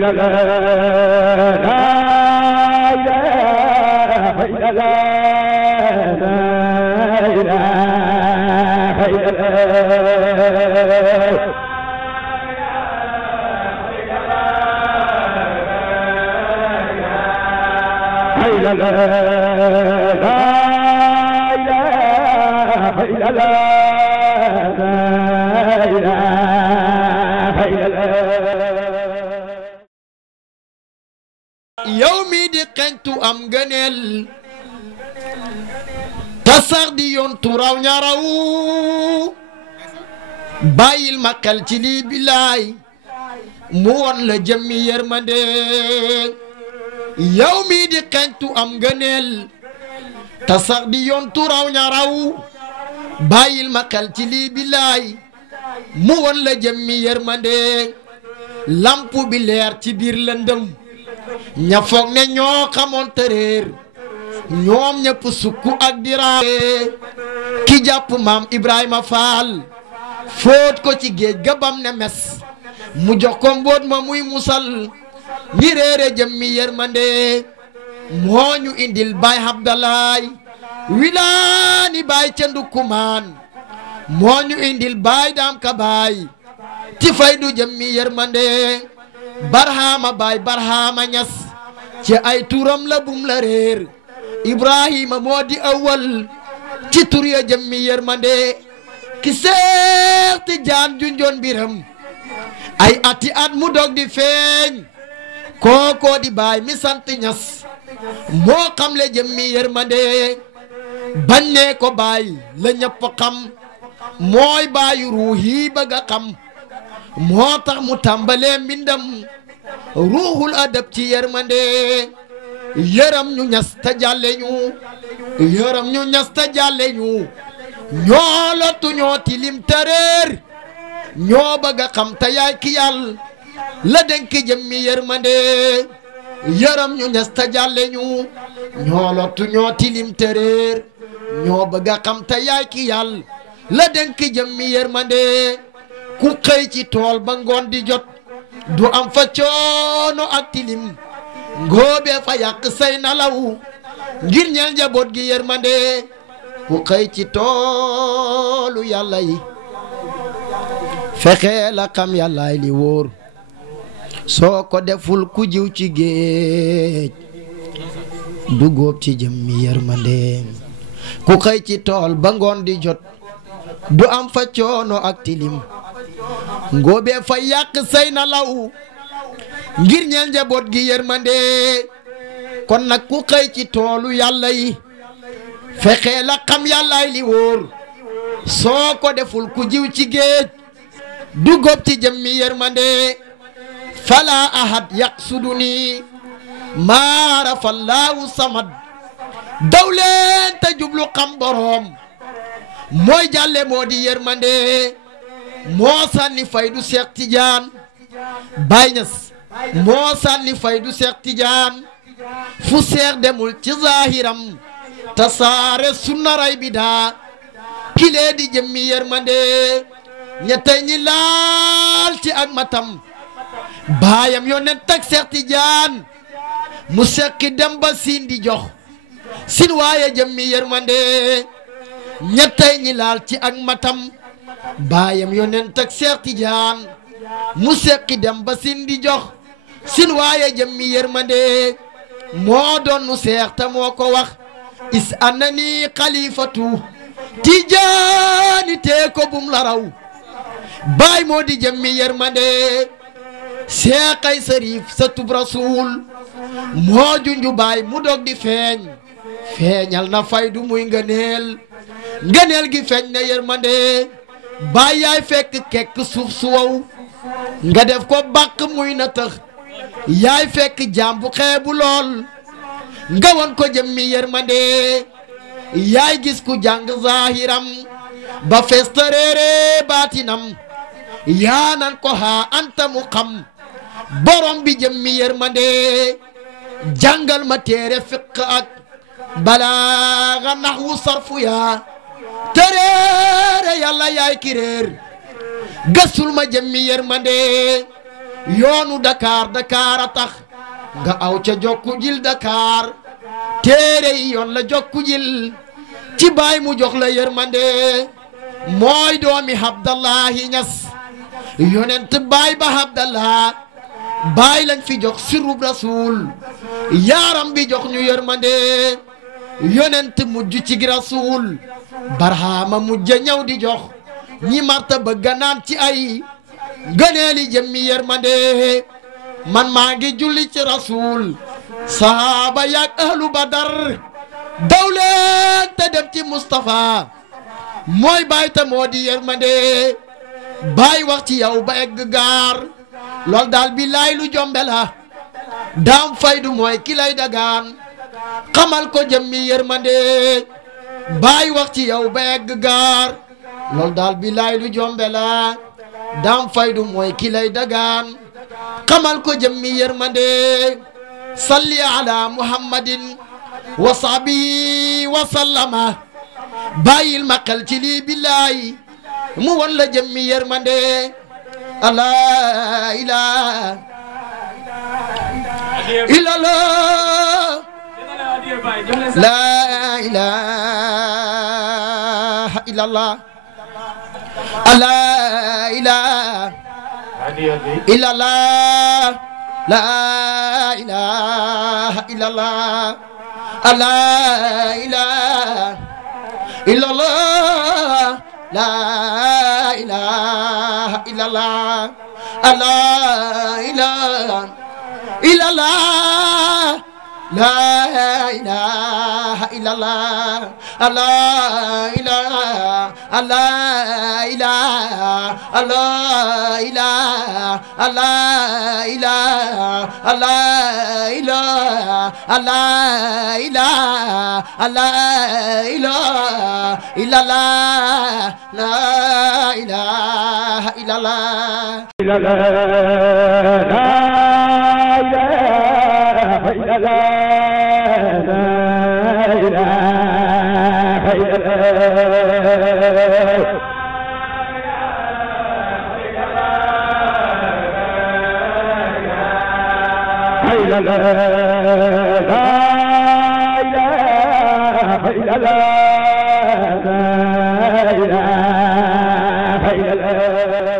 لا لا لا إله إلا الله لا إله إلا الله لا لا لا إله إلا الله لا إله إلا الله يومي دي قنتو أم غنيل تصار دي يونتو راو نياراو بايل مقل تلي بلاي موان لجمي يرمندي يومي دي قنتو أم غنيل تصار دي يونتو راو نياراو بايل مقل تلي بلاي موان لجمي يرمندي لامبو بلير تبير لندم ña foog ne ñoo xamoon tëréer ñoom ñëpp sukku ak diraawe ki jàpp maam Ibrahima Fall fóot ko ci géej gabam ne mes mu jox ko mbóot ma muy musal ñi réere jëmmi yërmande moo ñu indil baay Abdalaay wilaani baay ca ndukkumaan moo ñu indil baay daam ka baay ci faydu jëmmi yërmande barhama baay barhama ñas ci ay turam la bum la réer Ibrahima moo di awal ci tur ya jëmmi yërmande ki Seex Tijaan junjoon biram ay ati at mu dog di feeñ kookoo di baay mi sant ñas moo xam le jëmmi yërmande bañ ne ko baay la ñëpp xam mooy baayu ruuhi bëgg a xam moo tax mu tàmbalee mbindam ruuxul adab ci yërmande yërëm ñu ñas ta jàlle ñu yërëm ñu ñas ta jàlle ñu ñoo lottu ñoo tilim tareer ñoo bëgg a xam ta yaay ki yàlla la denk jëmmi yërmande yërëm ñu ñas ta jàlle ñu ñoo lottu ñoo tilim tareer ñoo bëgg a xam ta yaay ki yàlla la denk jëmmi yërmande ku xëy ci tool ba ngoon di jot du am fa coono ak tilim ngóobe fa yàq say nalaw ngir ñeel njaboot gi yërmande ku xëy ci toolu yàlla yi fexe la xam yàllaay li wóor soo ko deful ku jiw ci géej du góob ci jëmmi yërmande ku xëy ci tool ba ngoon di jot du am fa coono ak tilim ngóobe fa yàq say na law ngir ñeel njaboot gi yërmande kon nag ku xëy ci toolu yàlla yi fexe la xam yàllaay li wóor soo ko deful ku jiw ci géej du góob ci jëmmi yërmande fala ahad yaqsuduni maarafallaahu samad daw leen te jublu xam boroom mooy jàlle moo di yërmande moo sànni faydu Seex Tijaan Baay Ñas moo sànni faydu Seex Tijaan fu seex demul ci zahiram tasaare sunna ray bi daa kilee di jëmmi yërmande ñettey ñi laal ci ak matam baayam yonent ak Seex Tijaan mu sekki dem ba siin di jox sin waaye jëmmi yërmande ñettey ñi laal ci ak matam baayam yonent ak Seex Tijaan mu sekki dem ba siin di jox sin waaye jëmmi yërmande moo doon nu seex ta moo ko wax is annani xalifatu Tijaani tee ko bum la raw baay moo di jëmmi yërmande seexay sariif sa tub rasuul moo junju baay mu dog di feeñ feeñal na faydu muy ngëneel ngëneel gi feeñ na yërmande baay yaay fekk kekk suuf su wow nga def ko bàq muy na tëx yaay fekk jaam bu xeebu lool nga won ko jëmmi yërmande yaay gis ku jàng zahiram ba festareere baatinam yaa nan ko haa anta mu xam borom bi jëmmi yërmande jàngal ma téere fiq ak balaaga naxwu sarfu yaa tereere yàlla yaay ki réer gëstul ma jëmmi yërmande yoonu Dakar Dakar a tax nga aw ca jokku jil Dakar téere yi yoon la jokku jil ci baay mu jox la yërmande mooy doomi Abdallahi Ñas yonent baay ba Abdallah baay lañ fi jox sirub rasul yaaram bi jox ñu yërmande yonent mujj ci rasul barhama mujj ñëw di jox ñi marta bëgg naan ci ay gëneeli jëmmi yërmande man maa ngi julli ci rasul sahaaba yaak ahlu badar dawleen te dem ci Mustafa mooy baay ta moo di yërmande baay wax ci yow ba egg gaar lool daal billaay lu jombe la daam faydu mooy ki lay dagaan xamal ko jëmmi yërmande baay wax ci yow ba egg gaar lool daal billaay lu jombe la daam faydu mooy ki lay dagaan xamal ko jëmmi yërmande salli ala muhammadin wa sahbihi wa sallama bàyyil ma xel ci lii billaay mu won la jëmmi yërmande la ilaha illallah la ilaha illallah la ilaha illallah la ilaha illallah la ilaha illallah la ilaha illallah la ilaha illallah la ilaha illallah la ilaha la ilaha la ilaha la ilaha la ilaha la ilaha la ilaha illallah la ilaha illallah la